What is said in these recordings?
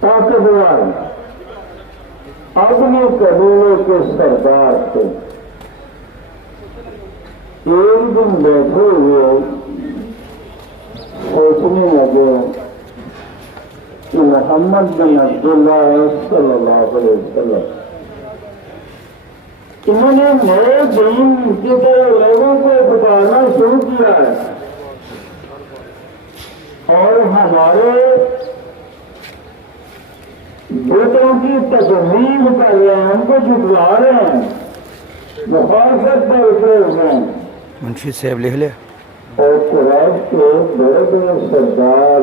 طاقتور اپنے قبیلے کے سردار تھے. ایک دن بیٹھے ہوئے سوچنے لگے کہ محمد بن عبداللہ صلی اللہ علیہ وسلم انہوں نے نئے دین کی طرح لوگوں کو پکارنا شروع کیا ہے اور ہمارے بیٹوں کی تجویز کر رہے ہیں، ان کو جھٹلا رہے ہیں، مخالفت پر اترے ہوئے ہیں. منشی صاحب لکھ لیا. اور قریش کے بڑے بڑے سردار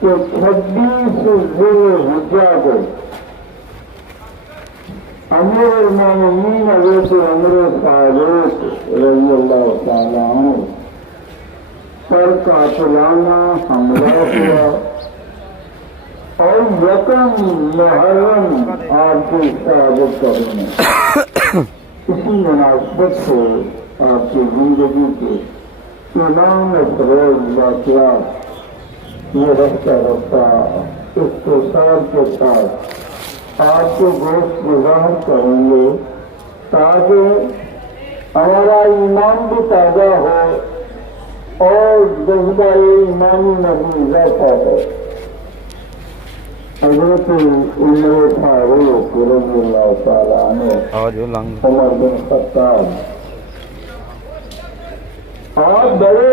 کہ 26 ذوالحجہ کو امیر المومنین حضرت عمر فاروق رضی اللہ تعالیٰ عنہ پر قاتلانہ حملہ ہوا اور یکم محرم آپ کی شہادت کرنے. اسی مناسبت سے آپ کی زندگی کے تمام افروز واقعات یہ رفتہ رفتہ اختصار کے ساتھ آپ کے گوشت گزار کریں گے تاکہ ہمارا ایمان بھی تازہ ہو اور جذبہ ایمانی میں بھی اضافہ ہو. حضرت عمر فاروق رضی اللہ تعالیٰ عنہ عمر بن خطاب آپ بڑے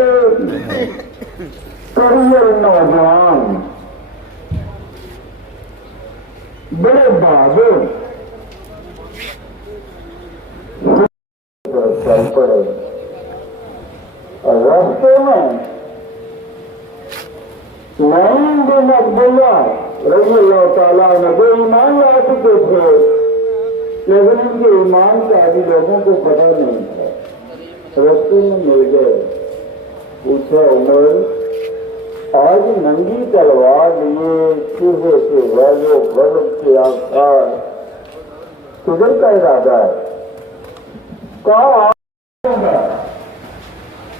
کریئر نوجوان، بڑے بہادر چل پڑے اور راستے میں نعیم بن عبداللہ رضی اللہ تعالیٰ عنہ جو ایمان لا چکے تھے لیکن ان کے ایمان کا ابھی لوگوں کو پتہ نہیں تھا. راستے میں مل گئے. پوچھا عمر آج ننگی تلوار لیے چوہے کے ویلو غضب کے آثار کدھر کا ارادہ ہے؟ کہا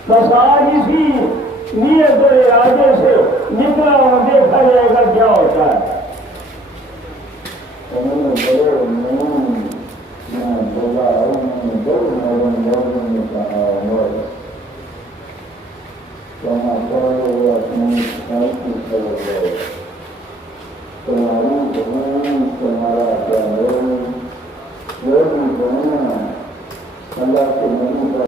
بس آج اسی نیت اور ارادے سے نکلا اور دیکھا جائے گا کیا ہوتا ہے. انہوں نے بڑے نرم بولا، انہوں نے بڑے نرم لوگوں نے کہا عمر کہاں کرو اپنی کی خبر ہو تمہاری بہن تمہارا کیا جو بھی بہن اللہ کے نہیں پر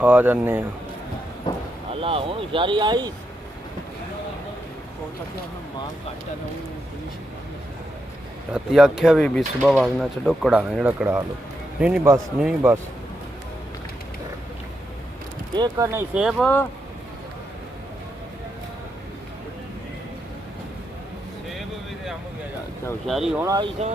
آ جانے اللہ ہوں جاری آئی راتی آخیا بھی صبح واگنا چلو کڑانا جڑا کڑا لو. نہیں بس نہیں بس یہ کرنے سیب ہوشیاری ہونا آئی سے